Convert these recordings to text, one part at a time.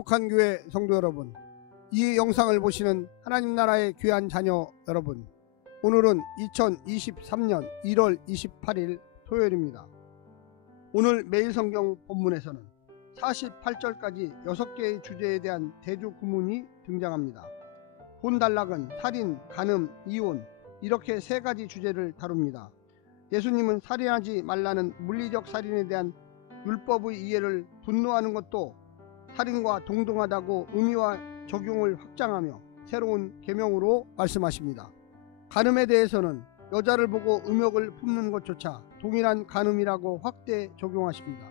행복한 교회 성도 여러분, 이 영상을 보시는 하나님 나라의 귀한 자녀 여러분, 오늘은 2023년 1월 28일 토요일입니다. 오늘 매일 성경 본문에서는 48절까지 6개의 주제에 대한 대주 구문이 등장합니다. 본 단락은 살인, 간음, 이혼 이렇게 3가지 주제를 다룹니다. 예수님은 살인하지 말라는 물리적 살인에 대한 율법의 이해를 분노하는 것도 살인과 동등하다고 의미와 적용을 확장하며 새로운 계명으로 말씀하십니다. 간음에 대해서는 여자를 보고 음욕을 품는 것조차 동일한 간음이라고 확대 적용하십니다.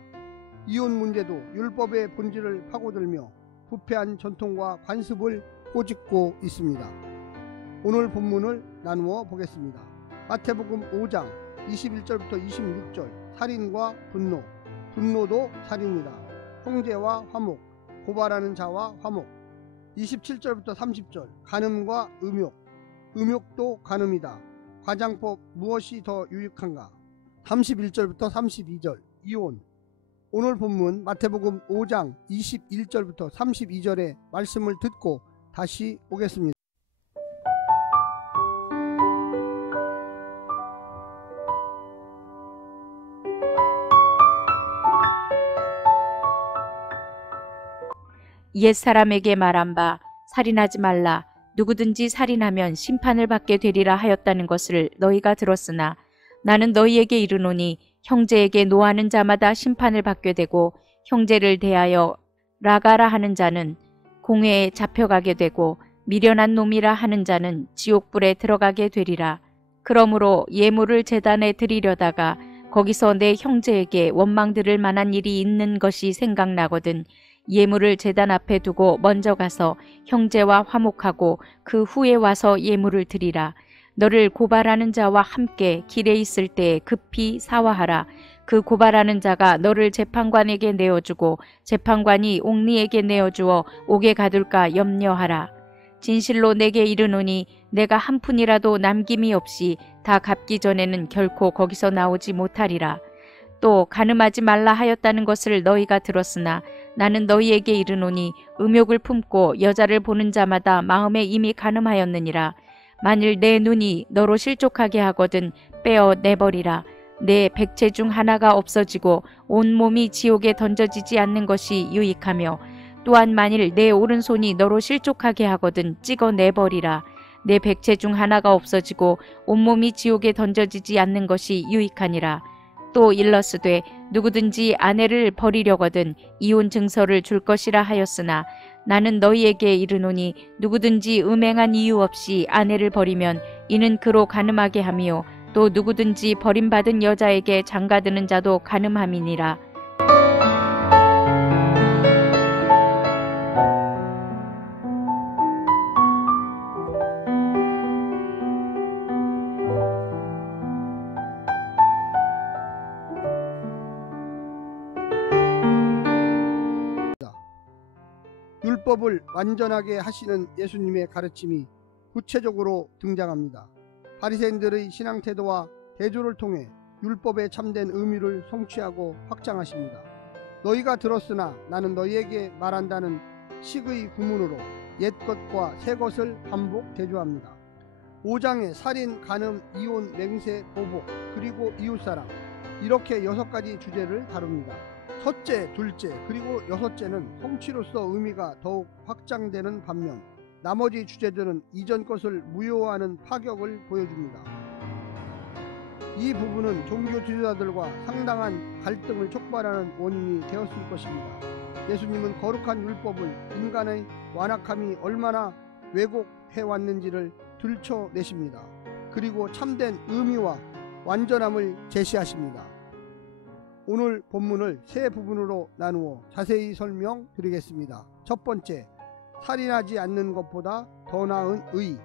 이혼 문제도 율법의 본질을 파고들며 부패한 전통과 관습을 꼬집고 있습니다. 오늘 본문을 나누어 보겠습니다. 마태복음 5장 21절부터 26절, 살인과 분노, 분노도 살인이다. 형제와 화목, 고발하는 자와 화목. 27절부터 30절, 간음과 음욕, 음욕도 간음이다. 과장법 무엇이 더 유익한가. 31절부터 32절, 이혼. 오늘 본문 마태복음 5장 21절부터 32절의 말씀을 듣고 다시 오겠습니다. 옛사람에게 말한 바 살인하지 말라, 누구든지 살인하면 심판을 받게 되리라 하였다는 것을 너희가 들었으나 나는 너희에게 이르노니 형제에게 노하는 자마다 심판을 받게 되고 형제를 대하여 라가라 하는 자는 공회에 잡혀가게 되고 미련한 놈이라 하는 자는 지옥불에 들어가게 되리라. 그러므로 예물을 제단에 드리려다가 거기서 내 형제에게 원망 들을 만한 일이 있는 것이 생각나거든 예물을 제단 앞에 두고 먼저 가서 형제와 화목하고 그 후에 와서 예물을 드리라. 너를 고발하는 자와 함께 길에 있을 때에 급히 사화하라. 그 고발하는 자가 너를 재판관에게 내어주고 재판관이 옥리에게 내어주어 옥에 가둘까 염려하라. 진실로 내게 이르노니 내가 한 푼이라도 남김이 없이 다 갚기 전에는 결코 거기서 나오지 못하리라. 또 간음하지 말라 하였다는 것을 너희가 들었으나 나는 너희에게 이르노니 음욕을 품고 여자를 보는 자마다 마음에 이미 간음하였느니라. 만일 내 눈이 너로 실족하게 하거든 빼어 내버리라. 내 백체 중 하나가 없어지고 온몸이 지옥에 던져지지 않는 것이 유익하며 또한 만일 내 오른손이 너로 실족하게 하거든 찍어 내버리라. 내 백체 중 하나가 없어지고 온몸이 지옥에 던져지지 않는 것이 유익하니라. 또 일러스되 누구든지 아내를 버리려거든 이혼 증서를 줄 것이라 하였으나 나는 너희에게 이르노니 누구든지 음행한 이유 없이 아내를 버리면 이는 그로 간음하게 하며 또 누구든지 버림받은 여자에게 장가드는 자도 간음함이니라. 율법을 완전하게 하시는 예수님의 가르침이 구체적으로 등장합니다. 바리새인들의 신앙 태도와 대조를 통해 율법의 참된 의미를 성취하고 확장하십니다. 너희가 들었으나 나는 너희에게 말한다는 식의 구문으로 옛것과 새것을 반복 대조합니다. 5장에 살인, 간음, 이혼, 맹세, 보복, 그리고 이웃사랑 이렇게 6가지 주제를 다룹니다. 첫째, 둘째, 그리고 6째는 성취로서 의미가 더욱 확장되는 반면 나머지 주제들은 이전 것을 무효화하는 파격을 보여줍니다. 이 부분은 종교 지도자들과 상당한 갈등을 촉발하는 원인이 되었을 것입니다. 예수님은 거룩한 율법을 인간의 완악함이 얼마나 왜곡해왔는지를 들춰내십니다. 그리고 참된 의미와 완전함을 제시하십니다. 오늘 본문을 3 부분으로 나누어 자세히 설명드리겠습니다. 첫 번째, 살인하지 않는 것보다 더 나은 의.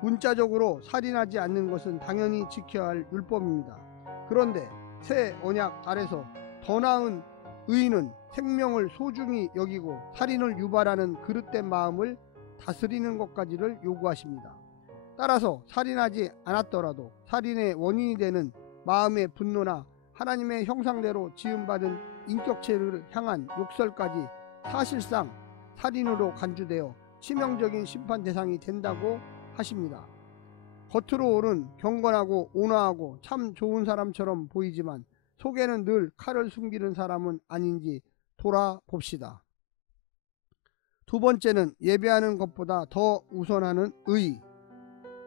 문자적으로 살인하지 않는 것은 당연히 지켜야 할 율법입니다. 그런데 새 언약 아래서 더 나은 의는 생명을 소중히 여기고 살인을 유발하는 그릇된 마음을 다스리는 것까지를 요구하십니다. 따라서 살인하지 않았더라도 살인의 원인이 되는 마음의 분노나 하나님의 형상대로 지음받은 인격체를 향한 욕설까지 사실상 살인으로 간주되어 치명적인 심판 대상이 된다고 하십니다. 겉으로는 경건하고 온화하고 참 좋은 사람처럼 보이지만 속에는 늘 칼을 숨기는 사람은 아닌지 돌아봅시다. 두 번째는 예배하는 것보다 더 우선하는 의.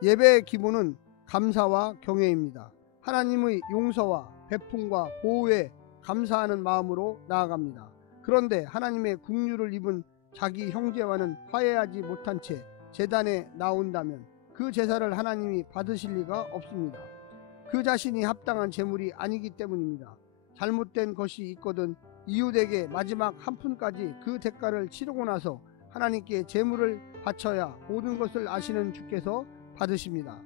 예배의 기본은 감사와 경외입니다. 하나님의 용서와 베품과 보호에 감사하는 마음으로 나아갑니다. 그런데 하나님의 긍휼을 입은 자기 형제와는 화해하지 못한 채 제단에 나온다면 그 제사를 하나님이 받으실 리가 없습니다. 그 자신이 합당한 제물이 아니기 때문입니다. 잘못된 것이 있거든 이웃에게 마지막 한 푼까지 그 대가를 치르고 나서 하나님께 제물을 바쳐야 모든 것을 아시는 주께서 받으십니다.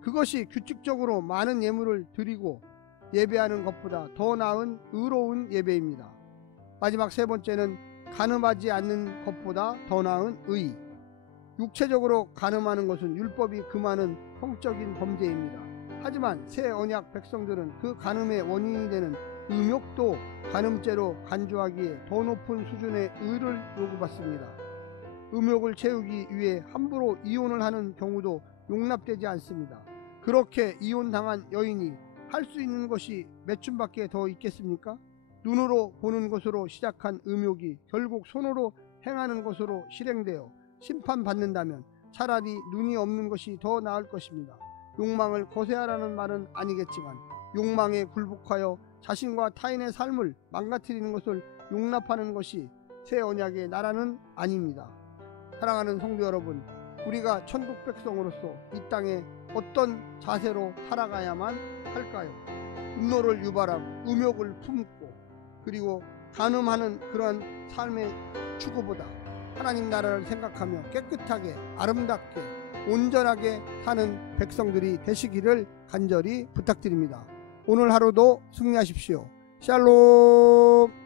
그것이 규칙적으로 많은 예물을 드리고 예배하는 것보다 더 나은 의로운 예배입니다. 마지막 세 번째는 간음하지 않는 것보다 더 나은 의. 육체적으로 간음하는 것은 율법이 금하는 형적인 범죄입니다. 하지만 새 언약 백성들은 그 간음의 원인이 되는 음욕도 간음죄로 간주하기에 더 높은 수준의 의를 요구받습니다. 음욕을 채우기 위해 함부로 이혼을 하는 경우도 용납되지 않습니다. 그렇게 이혼당한 여인이 할 수 있는 것이 몇 춤밖에 더 있겠습니까? 눈으로 보는 것으로 시작한 음욕이 결국 손으로 행하는 것으로 실행되어 심판받는다면 차라리 눈이 없는 것이 더 나을 것입니다. 욕망을 거세하라는 말은 아니겠지만 욕망에 굴복하여 자신과 타인의 삶을 망가뜨리는 것을 용납하는 것이 새 언약의 나라는 아닙니다. 사랑하는 성도 여러분, 우리가 천국 백성으로서 이 땅에 어떤 자세로 살아가야만 할까요? 분노를 유발하고 음욕을 품고 그리고 간음하는 그런 삶의 추구보다 하나님 나라를 생각하며 깨끗하게 아름답게 온전하게 사는 백성들이 되시기를 간절히 부탁드립니다. 오늘 하루도 승리하십시오. 샬롬.